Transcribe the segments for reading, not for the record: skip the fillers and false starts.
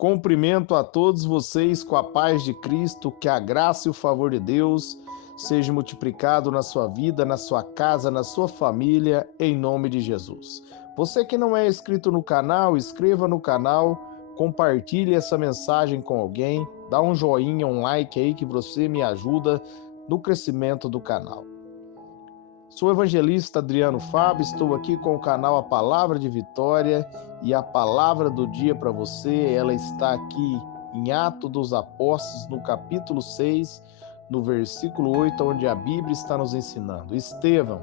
Cumprimento a todos vocês com a paz de Cristo, que a graça e o favor de Deus seja multiplicado na sua vida, na sua casa, na sua família, em nome de Jesus. Você que não é inscrito no canal, inscreva no canal, compartilhe essa mensagem com alguém, dá um joinha, um like aí que você me ajuda no crescimento do canal. Sou o evangelista Adriano Fábio, estou aqui com o canal A Palavra de Vitória e a palavra do dia para você, ela está aqui em Atos dos Apóstolos, no capítulo 6, no versículo 8, onde a Bíblia está nos ensinando. Estevão,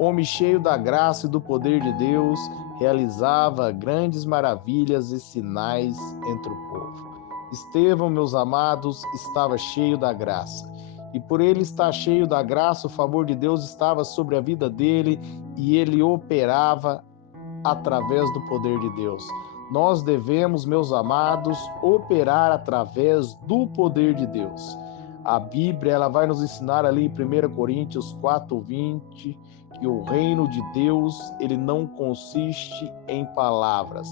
homem cheio da graça e do poder de Deus, realizava grandes maravilhas e sinais entre o povo. Estevão, meus amados, estava cheio da graça. E por ele estar cheio da graça, o favor de Deus estava sobre a vida dele e ele operava através do poder de Deus. Nós devemos, meus amados, operar através do poder de Deus. A Bíblia ela vai nos ensinar ali em 1 Coríntios 4:20 que o reino de Deus ele não consiste em palavras,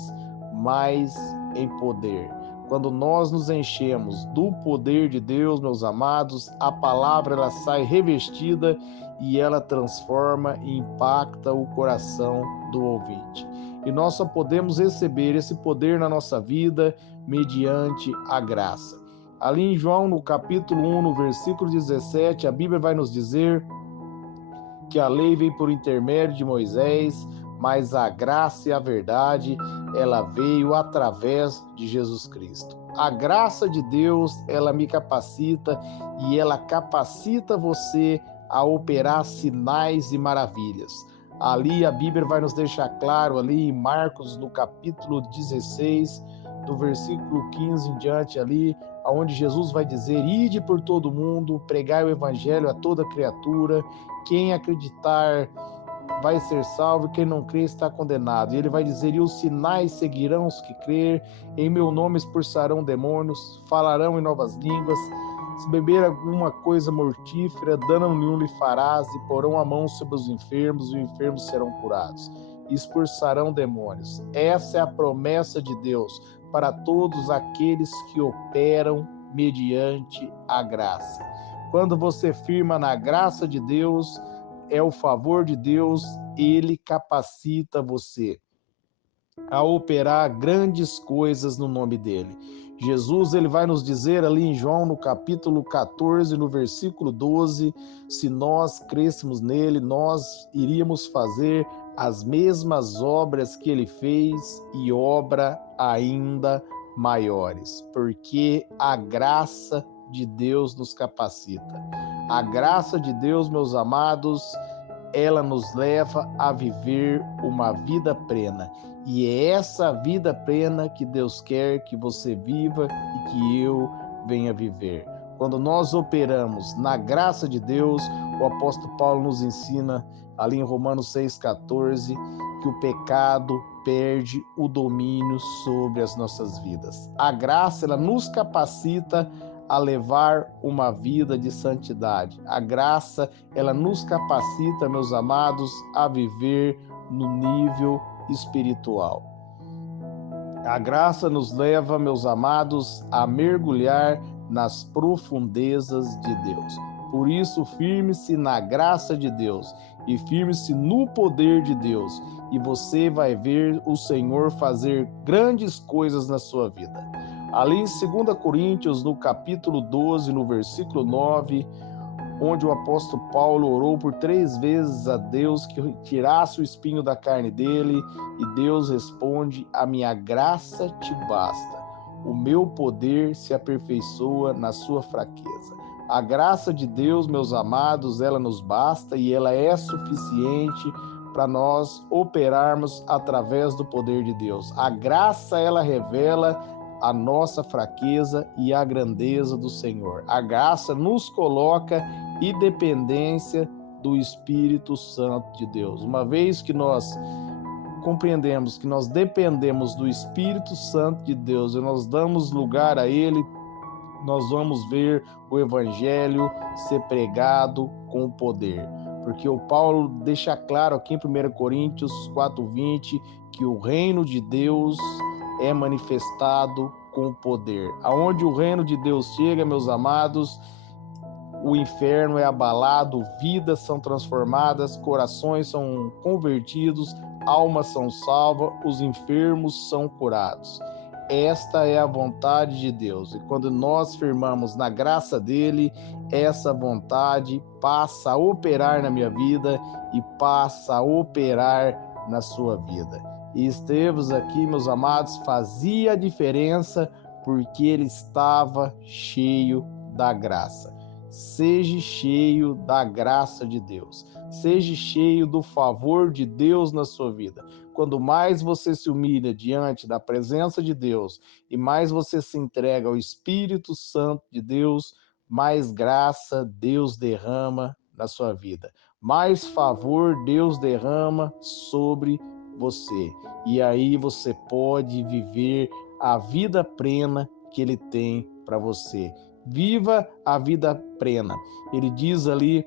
mas em poder. Quando nós nos enchemos do poder de Deus, meus amados, a palavra ela sai revestida e ela transforma e impacta o coração do ouvinte. E nós só podemos receber esse poder na nossa vida mediante a graça. Ali em João, no capítulo 1, no versículo 17, a Bíblia vai nos dizer que a lei veio por intermédio de Moisés, mas a graça e a verdade, ela veio através de Jesus Cristo. A graça de Deus, ela me capacita e ela capacita você a operar sinais e maravilhas. Ali a Bíblia vai nos deixar claro, ali em Marcos, no capítulo 16, do versículo 15 em diante ali, onde Jesus vai dizer: ide por todo mundo, pregai o evangelho a toda criatura, quem acreditar vai ser salvo, quem não crer está condenado. E ele vai dizer: e os sinais seguirão os que crer, em meu nome expulsarão demônios, falarão em novas línguas, se beber alguma coisa mortífera, dano nenhum lhe farás, e porão a mão sobre os enfermos serão curados, e expulsarão demônios. Essa é a promessa de Deus para todos aqueles que operam mediante a graça. Quando você firma na graça de Deus, é o favor de Deus, ele capacita você a operar grandes coisas no nome dele. Jesus ele vai nos dizer ali em João, no capítulo 14, no versículo 12, se nós crêssemos nele, nós iríamos fazer as mesmas obras que ele fez e obra ainda maiores, porque a graça de Deus nos capacita. A graça de Deus, meus amados, ela nos leva a viver uma vida plena. E é essa vida plena que Deus quer que você viva e que eu venha viver. Quando nós operamos na graça de Deus, o apóstolo Paulo nos ensina ali em Romanos 6,14, que o pecado perde o domínio sobre as nossas vidas. A graça, ela nos capacita a levar uma vida de santidade. A graça, ela nos capacita, meus amados, a viver no nível espiritual. A graça nos leva, meus amados, a mergulhar nas profundezas de Deus. Por isso, firme-se na graça de Deus e firme-se no poder de Deus, e você vai ver o Senhor fazer grandes coisas na sua vida. Ali em 2 Coríntios, no capítulo 12, no versículo 9, onde o apóstolo Paulo orou por 3 vezes a Deus que tirasse o espinho da carne dele, e Deus responde: a minha graça te basta, o meu poder se aperfeiçoa na sua fraqueza. A graça de Deus, meus amados, ela nos basta e ela é suficiente para nós operarmos através do poder de Deus. A graça, ela revela a nossa fraqueza e a grandeza do Senhor. A graça nos coloca em dependência do Espírito Santo de Deus. Uma vez que nós compreendemos que nós dependemos do Espírito Santo de Deus e nós damos lugar a Ele, nós vamos ver o Evangelho ser pregado com poder. Porque o Paulo deixa claro aqui em 1 Coríntios 4:20 que o reino de Deus é manifestado com poder. Aonde o reino de Deus chega, meus amados, o inferno é abalado, vidas são transformadas, corações são convertidos, almas são salvas, os enfermos são curados. Esta é a vontade de Deus. E quando nós firmamos na graça dele, essa vontade passa a operar na minha vida e passa a operar na sua vida. E Estevão aqui, meus amados, fazia a diferença porque ele estava cheio da graça. Seja cheio da graça de Deus. Seja cheio do favor de Deus na sua vida. Quando mais você se humilha diante da presença de Deus e mais você se entrega ao Espírito Santo de Deus, mais graça Deus derrama na sua vida. Mais favor Deus derrama sobre você. E aí você pode viver a vida plena que Ele tem para você. Viva a vida plena. Ele diz ali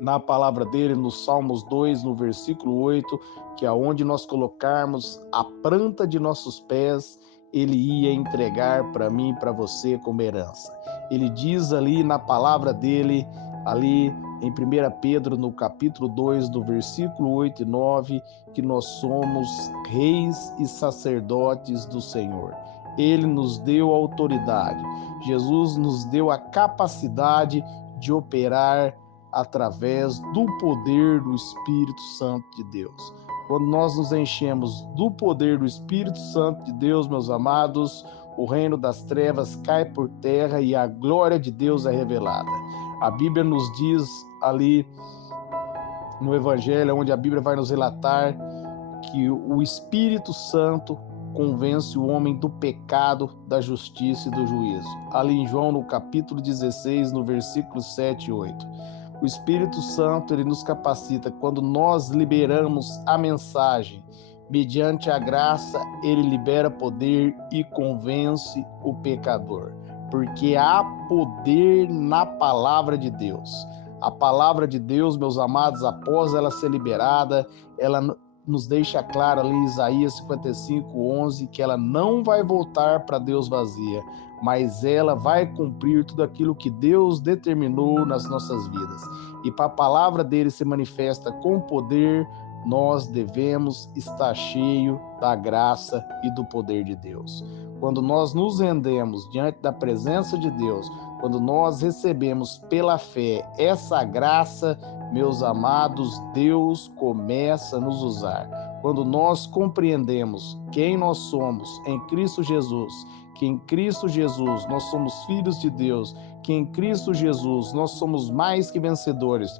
na palavra dele, no Salmos 2, no versículo 8, que aonde nós colocarmos a planta de nossos pés, ele ia entregar para mim e para você como herança. Ele diz ali na palavra dele, ali em 1 Pedro, no capítulo 2, do versículo 8 e 9, que nós somos reis e sacerdotes do Senhor. Ele nos deu autoridade. Jesus nos deu a capacidade de operar através do poder do Espírito Santo de Deus. Quando nós nos enchemos do poder do Espírito Santo de Deus, meus amados, o reino das trevas cai por terra e a glória de Deus é revelada. A Bíblia nos diz ali no Evangelho, onde a Bíblia vai nos relatar que o Espírito Santo convence o homem do pecado, da justiça e do juízo. Ali em João, no capítulo 16, no versículo 7 e 8. O Espírito Santo, ele nos capacita quando nós liberamos a mensagem. Mediante a graça, ele libera poder e convence o pecador. Porque há poder na palavra de Deus. A palavra de Deus, meus amados, após ela ser liberada, ela nos deixa claro ali em Isaías 55:11, que ela não vai voltar para Deus vazia, mas ela vai cumprir tudo aquilo que Deus determinou nas nossas vidas. E para a palavra dele se manifesta com poder, nós devemos estar cheio da graça e do poder de Deus. Quando nós nos rendemos diante da presença de Deus, quando nós recebemos pela fé essa graça, meus amados, Deus começa a nos usar. Quando nós compreendemos quem nós somos em Cristo Jesus, que em Cristo Jesus nós somos filhos de Deus, que em Cristo Jesus nós somos mais que vencedores,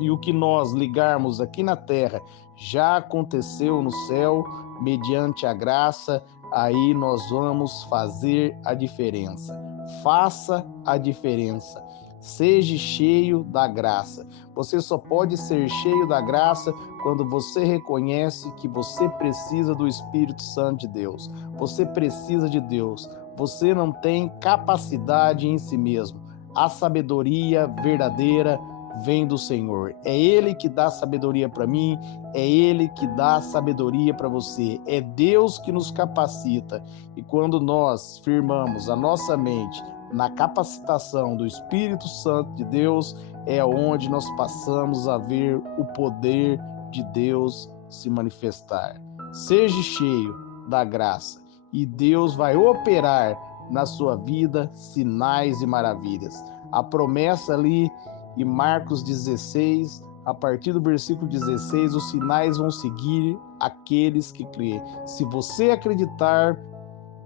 e o que nós ligarmos aqui na terra já aconteceu no céu, mediante a graça, aí nós vamos fazer a diferença. Faça a diferença. Seja cheio da graça. Você só pode ser cheio da graça quando você reconhece que você precisa do Espírito Santo de Deus. Você precisa de Deus. Você não tem capacidade em si mesmo. A sabedoria verdadeira vem do Senhor. É Ele que dá sabedoria para mim, é Ele que dá sabedoria para você. É Deus que nos capacita. E quando nós firmamos a nossa mente na capacitação do Espírito Santo de Deus, é onde nós passamos a ver o poder de Deus se manifestar. Seja cheio da graça e Deus vai operar na sua vida sinais e maravilhas. A promessa ali em Marcos 16, a partir do versículo 16, os sinais vão seguir aqueles que crêem. Se você acreditar,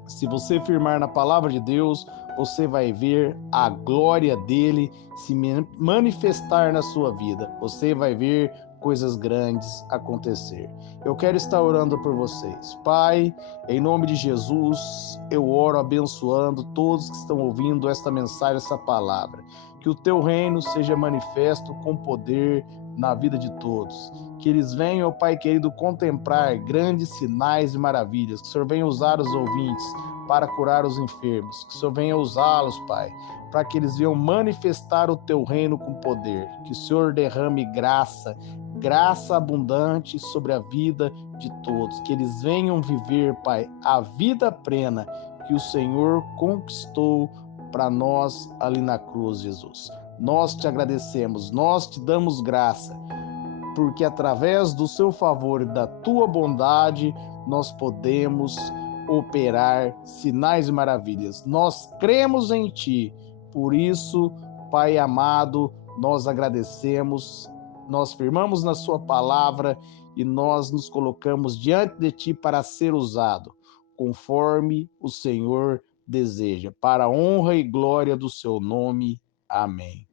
se você firmar na palavra de Deus, você vai ver a glória dele se manifestar na sua vida. Você vai ver coisas grandes acontecer. Eu quero estar orando por vocês. Pai, em nome de Jesus, eu oro abençoando todos que estão ouvindo esta mensagem, essa palavra. Que o teu reino seja manifesto com poder na vida de todos. Que eles venham, Pai querido, contemplar grandes sinais e maravilhas. Que o Senhor venha usar os ouvintes para curar os enfermos. Que o Senhor venha usá-los, Pai, para que eles venham manifestar o teu reino com poder. Que o Senhor derrame graça, graça abundante sobre a vida de todos, que eles venham viver, Pai, a vida plena que o Senhor conquistou para nós ali na cruz, Jesus. Nós te agradecemos, nós te damos graça, porque através do seu favor e da tua bondade nós podemos operar sinais e maravilhas. Nós cremos em ti, por isso, Pai amado, nós agradecemos, nós firmamos na sua palavra e nós nos colocamos diante de ti para ser usado, conforme o Senhor deseja, para a honra e glória do seu nome. Amém.